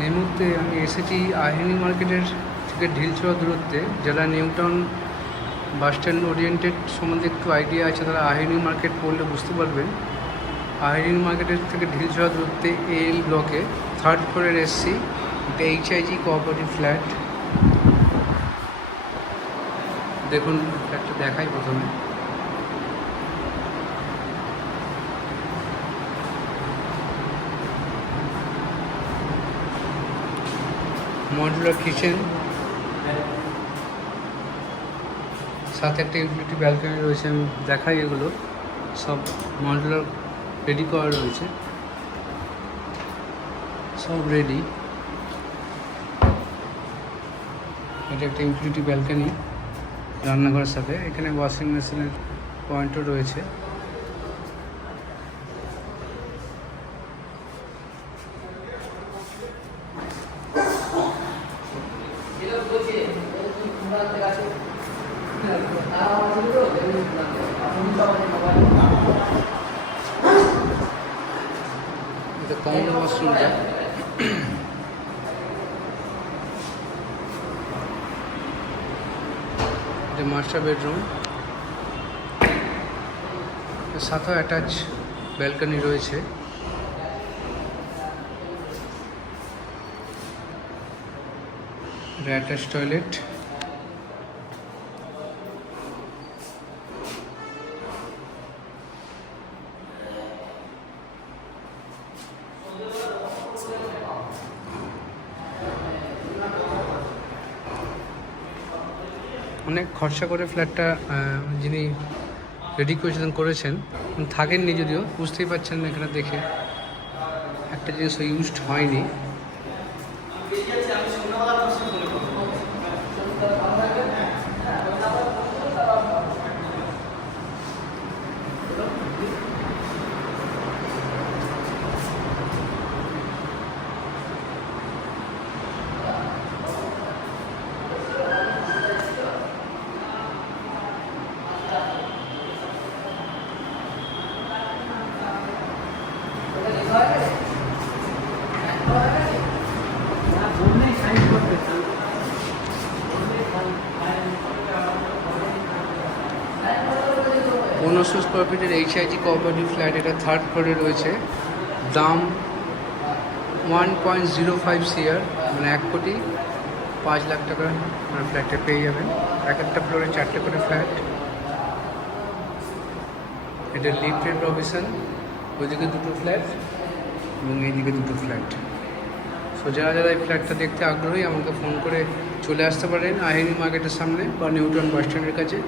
এই মুহূর্তে আমি এসেছি আহিনী মার্কেটের থেকে ঢিলছোড়া দূরত্বে। যারা নিউটাউন বাস স্ট্যান্ড ওরিয়েন্টেড সম্বন্ধে একটু আইডিয়া আছে তারা আহিনী মার্কেট পড়লে বুঝতে পারবেন। আহিনী মার্কেটের থেকে ঢিলছোড়া দূরত্বে এল ব্লকে 3rd ফ্লোরের এসছি। এটা HIG কোঅপারেটিভ ফ্ল্যাট। দেখুন ফ্ল্যাটটা দেখাই প্রথমে। মডুলার কিচেন, সাথে একটা ইউটিলিটি ব্যালকনি রয়েছে। আমি দেখাই, এগুলো সব মডুলার রেডি করা রয়েছে, সব রেডি। এটা একটা ইউটিলিটি ব্যালকনি রান্নাঘরের সাথে। এখানে ওয়াশিং মেশিনের পয়েন্টও রয়েছে। এটা কমন ওয়াশরুমটা। এটা মাস্টার বেডরুম, সাথেও অ্যাটাচ ব্যালকনি রয়েছে। এটা অ্যাটাচ টয়লেট। অনেক খরচা করে ফ্ল্যাটটা যিনি রেডি করেছেন থাকেননি, যদিও বুঝতেই পারছেন এখানে দেখে একটা জিনিস ইউজড হয়নি। পনেরোশো স্কোয়ার ফিটের HIG কোঅপারেটিভ ফ্ল্যাট। এটা 3rd ফ্লোরে রয়েছে। দাম 1.05 CR, মানে 1,05,00,000 টাকা মানে ফ্ল্যাটে পেয়ে যাবেন। একটা ফ্লোরে 4টে করে ফ্ল্যাট। এটা লিফটের প্রভিশন, ওইদিকে 2টো ফ্ল্যাট এবং এইদিকে 2টো ফ্ল্যাট। সো যারা এই ফ্ল্যাটটা দেখতে আগ্রহী আমাকে ফোন করে চলে আসতে পারেন আহিনী মার্কেটের সামনে বা নিউটাউন বাস স্ট্যান্ডের কাছে,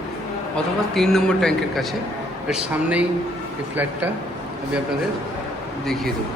অথবা 3 নম্বর ট্যাঙ্কের কাছে। এর সামনেই এই ফ্ল্যাটটা আমি আপনাদের দেখিয়ে দেবো।